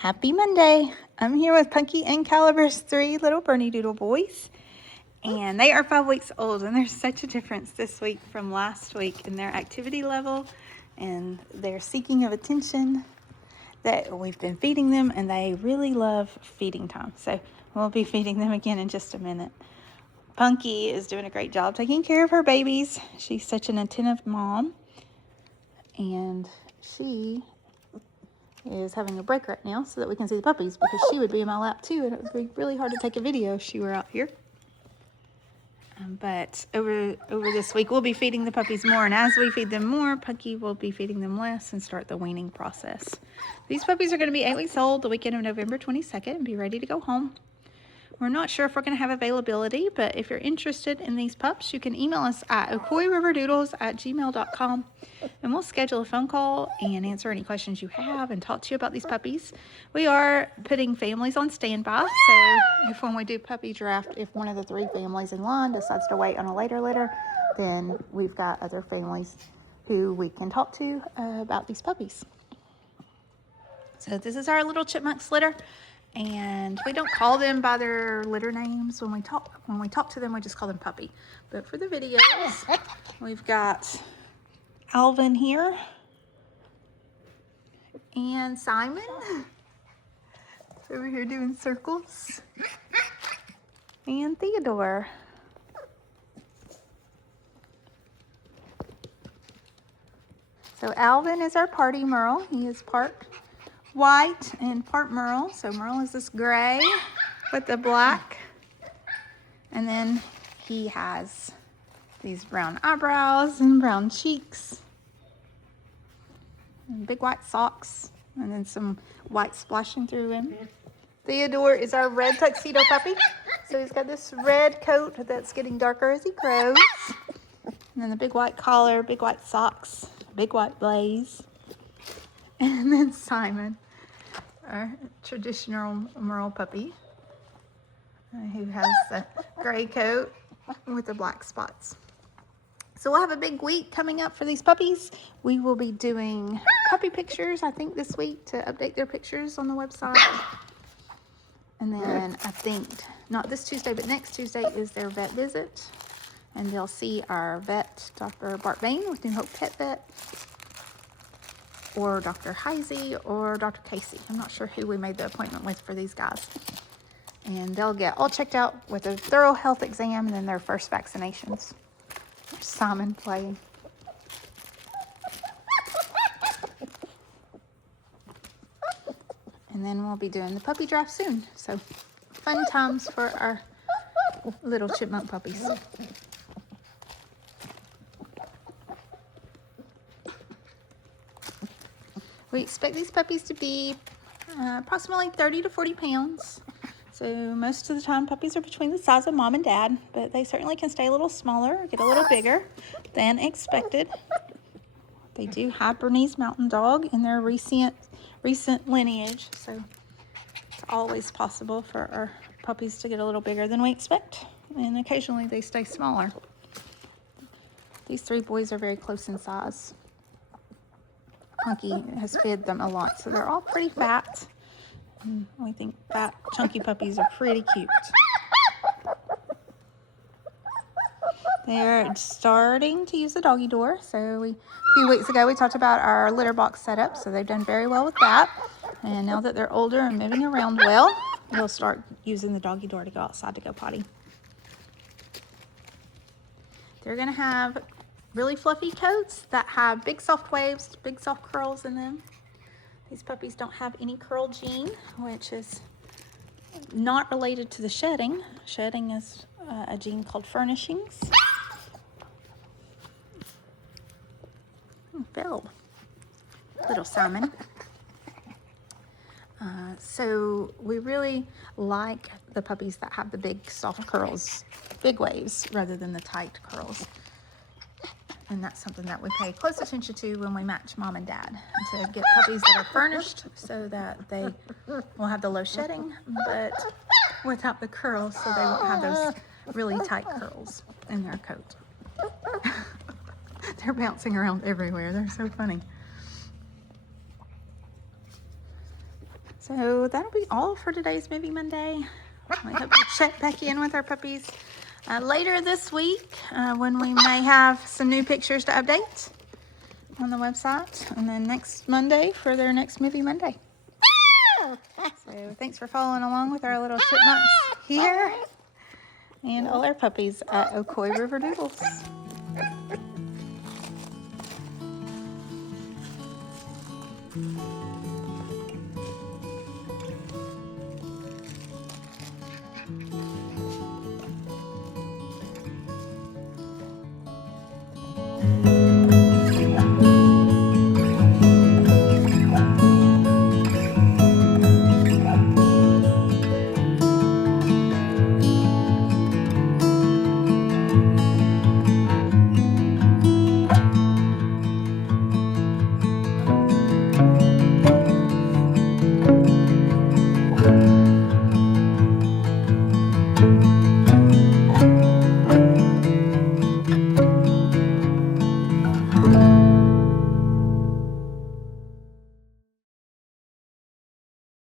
Happy Monday. I'm here with Punky and Caliber's 3 little Bernie Doodle boys. And they are 5 weeks old, and there's such a difference this week from last week in their activity level and their seeking of attention that we've been feeding them, and they really love feeding time. So we'll be feeding them again in just a minute. Punky is doing a great job taking care of her babies. She's such an attentive mom, and she is having a break right now so that we can see the puppies, because she would be in my lap too, and it would be really hard to take a video if she were out here. But over this week, we'll be feeding the puppies more, and as we feed them more, Punky will be feeding them less and start the weaning process. These puppies are going to be 8 weeks old the weekend of November 22nd and be ready to go home. We're not sure if we're going to have availability, but if you're interested in these pups, you can email us at ocoeeriverdoodles@gmail.com, and we'll schedule a phone call and answer any questions you have and talk to you about these puppies. We are putting families on standby, so if when we do puppy draft, if one of the 3 families in line decides to wait on a later litter, then we've got other families who we can talk to about these puppies. So this is our little chipmunk litter. And we don't call them by their litter names when we talk to them. We just call them puppy. But for the videos, we've got Alvin here and Simon over here doing circles, and Theodore. So Alvin is our party Merle. He is part white and part Merle. So Merle is this gray with the black, and then he has these brown eyebrows and brown cheeks and big white socks, and then some white splashing through him. Theodore is our red tuxedo puppy. So he's got this red coat that's getting darker as he grows, and then the big white collar, big white socks, big white blaze. And then Simon, our traditional Merle puppy, who has the gray coat with the black spots. So we'll have a big week coming up for these puppies. We will be doing puppy pictures, I think, this week to update their pictures on the website. And then I think, not this Tuesday, but next Tuesday is their vet visit. And they'll see our vet, Dr. Bart Bain with New Hope Pet Vet, or Dr. Heisey, or Dr. Casey. I'm not sure who we made the appointment with for these guys. And they'll get all checked out with a thorough health exam and then their first vaccinations. There's Simon playing. And then we'll be doing the puppy draft soon. So fun times for our little chipmunk puppies. We expect these puppies to be approximately 30 to 40 pounds. So most of the time puppies are between the size of mom and dad, but they certainly can stay a little smaller or get a little bigger than expected. They do have Bernese Mountain Dog in their recent lineage, so it's always possible for our puppies to get a little bigger than we expect, and occasionally they stay smaller. These 3 boys are very close in size. Punky has fed them a lot, so they're all pretty fat. And we think fat, chunky puppies are pretty cute. They're starting to use the doggy door. So a few weeks ago we talked about our litter box setup, so they've done very well with that. And now that they're older and moving around well, they'll start using the doggy door to go outside to go potty. They're going to have really fluffy coats that have big soft waves, big soft curls in them. These puppies don't have any curl gene, which is not related to the shedding. Shedding is a gene called furnishings. Phil, little Simon. So we really like the puppies that have the big soft curls, big waves, rather than the tight curls. And that's something that we pay close attention to when we match mom and dad, to get puppies that are furnished so that they will have the low shedding, but without the curls, so they won't have those really tight curls in their coat. They're bouncing around everywhere. They're so funny. So that'll be all for today's Movie Monday. We hope to check back in with our puppies later this week when we may have some new pictures to update on the website. And then next Monday for their next Movie Monday. So thanks for following along with our little chipmunks here and all our puppies at Ocoee River Doodles.